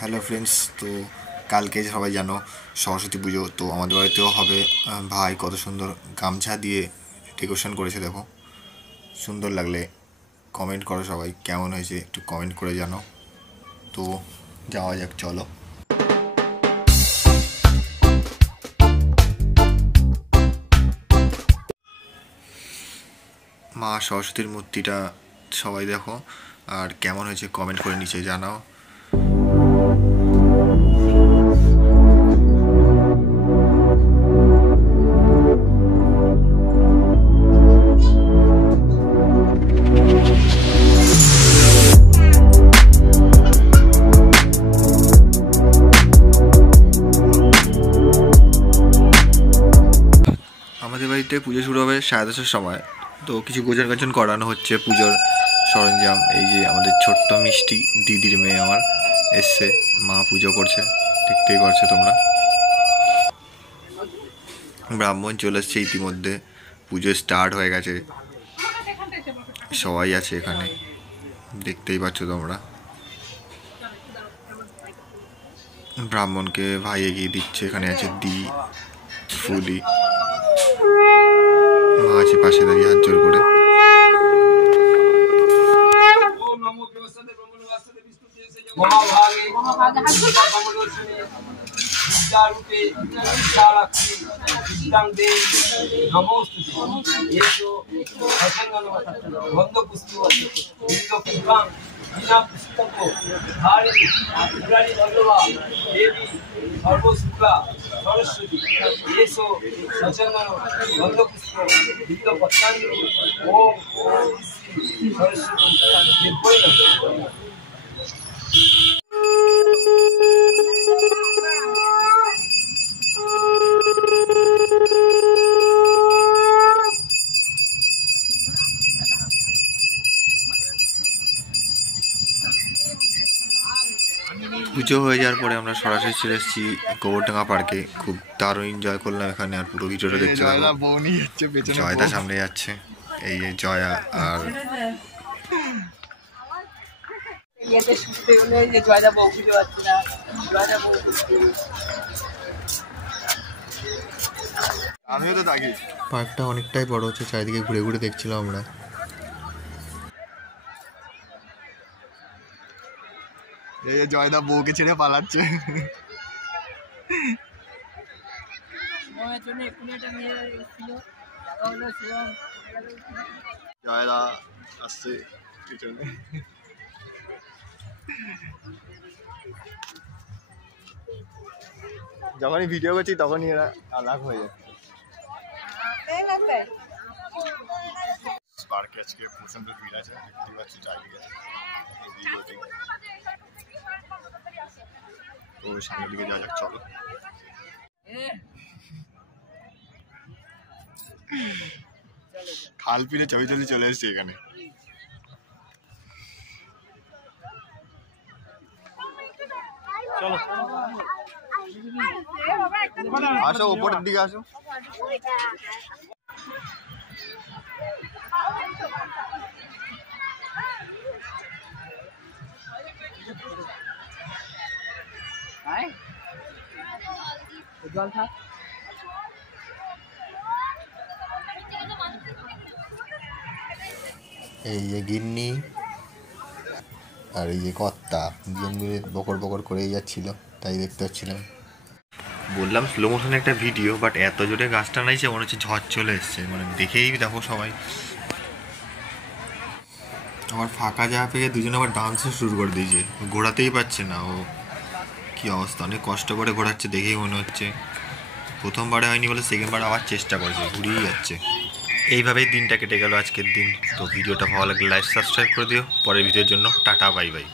Hello friends, তো কালকে সবাই জানো সরস্বতী পুজো। তো আমাদের বাড়িতেও হবে। ভাই কত সুন্দর গামছা দিয়ে ডেকোরেশন করেছে, দেখো সুন্দর লাগলে কমেন্ট করো, সবাই কেমন হয়েছে একটু কমেন্ট করে জানো। তো যাওয়া যাক, চলো। মা সরস্বতীর মূর্তিটা সবাই দেখো, আর কেমন হয়েছে কমেন্ট করে নিচে জানাও। আমাদের বাড়িতে পুজো শুরু হবে 10:30টার সময়। তো কিছু গোজন গাজন করানো হচ্ছে পুজোর সরঞ্জাম। এই যে আমাদের ছোট্ট মিষ্টি দিদির মেয়ে আমার এসছে, মা পুজো করছে, দেখতেই পারছো তোমরা। ব্রাহ্মণ চলে এসছে ইতিমধ্যে, পুজো স্টার্ট হয়ে গেছে, সবাই আছে এখানে, দেখতেই পাচ্ছ তোমরা। ব্রাহ্মণকে ভাই এগিয়ে দিচ্ছে, এখানে আছে দি ফুলি, মা আছে পাশে দাঁড়িয়ে হাত জোর করে। সর্বশুক্লা সরস্বতী এসো সচন্দন গন্ধপুষ্প বিদ্য পত্রাঞ্জলি ওম সরস্বতী নির্ভয় পুজো হয়ে যাওয়ার পরে আমরা সরাসরি চলে এসেছি গোবরডাঙ্গা পার্কে। খুব দারুণ এনজয় করলাম এখানে, আর পুরো ভিডিওটা দেখতে থাকো। জয়দা সামনে যাচ্ছে, এই যে জয়া। আর আমিও তো দাগি। পার্কটা অনেকটাই বড় হচ্ছে, চারিদিকে ঘুরে ঘুরে দেখছিলাম আমরা। এই যে জয়দা বউকে ছেড়ে পালাচ্ছে। জয়দা আসছে পিছনে। যখনই ভিডিও করছি তখনই এরা আলাপ হয়ে যাচ্ছে। পার্কে আজকে প্রচন্ড ভিড় আছে, দেখতে পাচ্ছি চারিদিকে। তো সামনের দিকে যাওয়া যাক, চলো। খাল পিড়ে চবি চবি চলে এসছি এখানে। চলো আসো, উপরের দিকে আসো। এই যে গিন্নি আর এই যে কর্তা, দুজন মিলে বকর বকর করেই যাচ্ছিল, তাই দেখতে পাচ্ছিলাম। বললাম স্লো মোশনে একটা ভিডিও, বাট এত জোরে গাছটা নাইছে মনে হচ্ছে ঝড় চলে এসছে, মানে দেখেই দেখো সবাই। আমার ফাঁকা জায়গা পেয়ে দুজন আবার ডান্সও শুরু করে দিয়েছে, ঘোরাতেই পারছে না ও। কি অবস্থা, অনেক কষ্ট করে ঘোরাচ্ছে, দেখেই মনে হচ্ছে। প্রথমবারে হয়নি বলে সেকেন্ডবার আবার চেষ্টা করছে, ঘুরিয়ে যাচ্ছে। এইভাবেই দিনটা কেটে গেল আজকের দিন। তো ভিডিওটা ভালো লাগলে লাইক সাবস্ক্রাইব করে দিও। পরের ভিডিওর জন্য টাটা, বাই বাই।